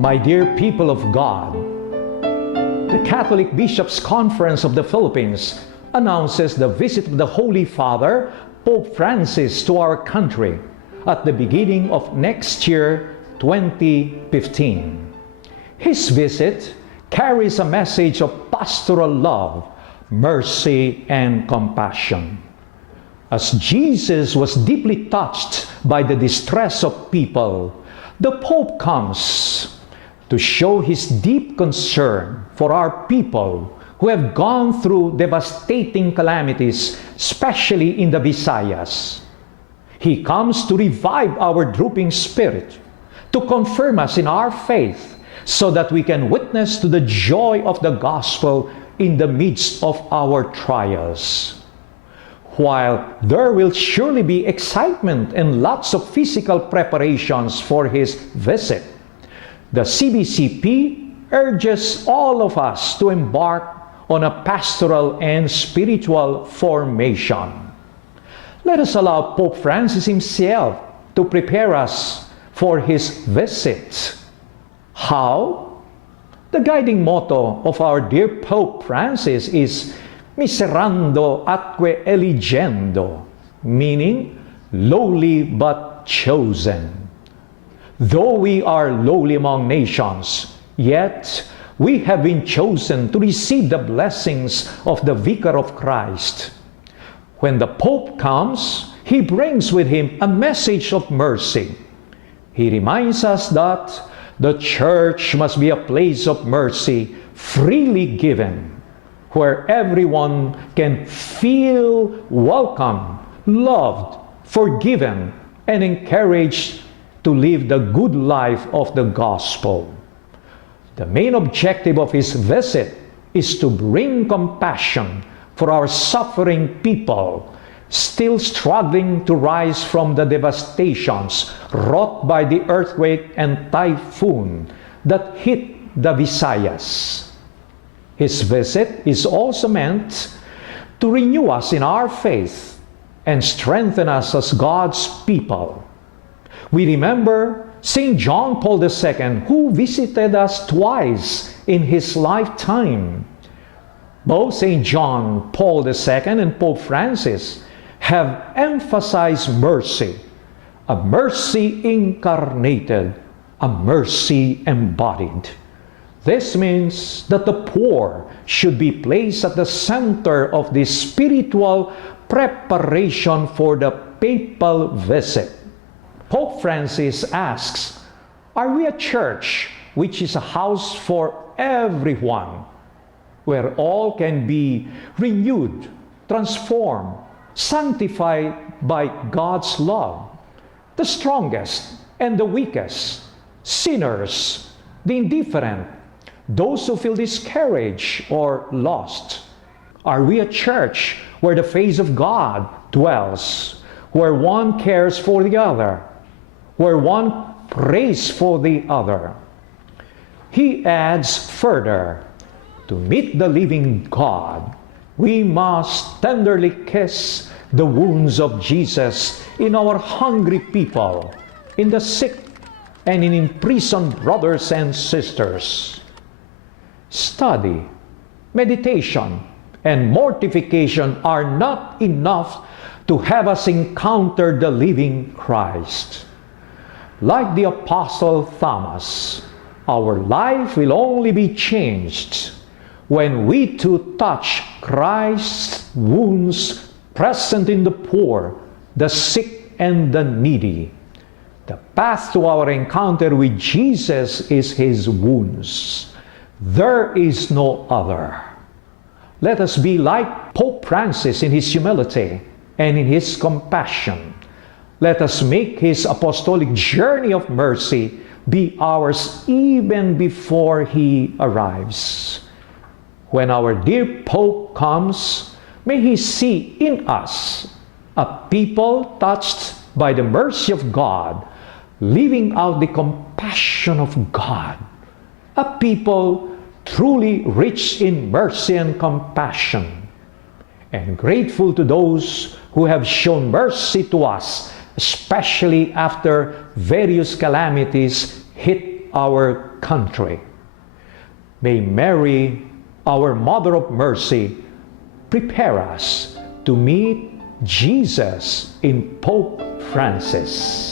My dear people of God, the Catholic Bishops' Conference of the Philippines announces the visit of the Holy Father, Pope Francis, to our country at the beginning of next year, 2015. His visit carries a message of pastoral love, mercy, and compassion. As Jesus was deeply touched by the distress of people, the Pope comes to show his deep concern for our people who have gone through devastating calamities, especially in the Visayas. He comes to revive our drooping spirit, to confirm us in our faith, so that we can witness to the joy of the gospel in the midst of our trials. While there will surely be excitement and lots of physical preparations for his visit, the CBCP urges all of us to embark on a pastoral and spiritual formation. Let us allow Pope Francis himself to prepare us for his visit. How? The guiding motto of our dear Pope Francis is miserando atque eligendo, meaning lowly but chosen. Though we are lowly among nations, yet we have been chosen to receive the blessings of the Vicar of Christ. When the Pope comes, he brings with him a message of mercy. He reminds us that the Church must be a place of mercy, freely given, where everyone can feel welcome, loved, forgiven, and encouraged to live the good life of the gospel. The main objective of his visit is to bring compassion for our suffering people, still struggling to rise from the devastations wrought by the earthquake and typhoon that hit the Visayas. His visit is also meant to renew us in our faith and strengthen us as God's people. We remember St. John Paul II, who visited us twice in his lifetime. Both St. John Paul II and Pope Francis have emphasized mercy, a mercy incarnated, a mercy embodied. This means that the poor should be placed at the center of this spiritual preparation for the papal visit. Pope Francis asks, are we a church which is a house for everyone, where all can be renewed, transformed, sanctified by God's love? The strongest and the weakest, sinners, the indifferent, those who feel discouraged or lost. Are we a church where the face of God dwells, where one cares for the other, where one prays for the other? He adds further, to meet the living God, we must tenderly kiss the wounds of Jesus in our hungry people, in the sick, and in imprisoned brothers and sisters. Study, meditation, and mortification are not enough to have us encounter the living Christ. Like the Apostle Thomas, our life will only be changed when we too touch Christ's wounds present in the poor, the sick, and the needy. The path to our encounter with Jesus is his wounds. There is no other. Let us be like Pope Francis in his humility and in his compassion. Let us make his apostolic journey of mercy be ours even before he arrives. When our dear Pope comes, may he see in us a people touched by the mercy of God, living out the compassion of God, a people truly rich in mercy and compassion, and grateful to those who have shown mercy to us, especially after various calamities hit our country. May Mary, our Mother of Mercy, prepare us to meet Jesus in Pope Francis.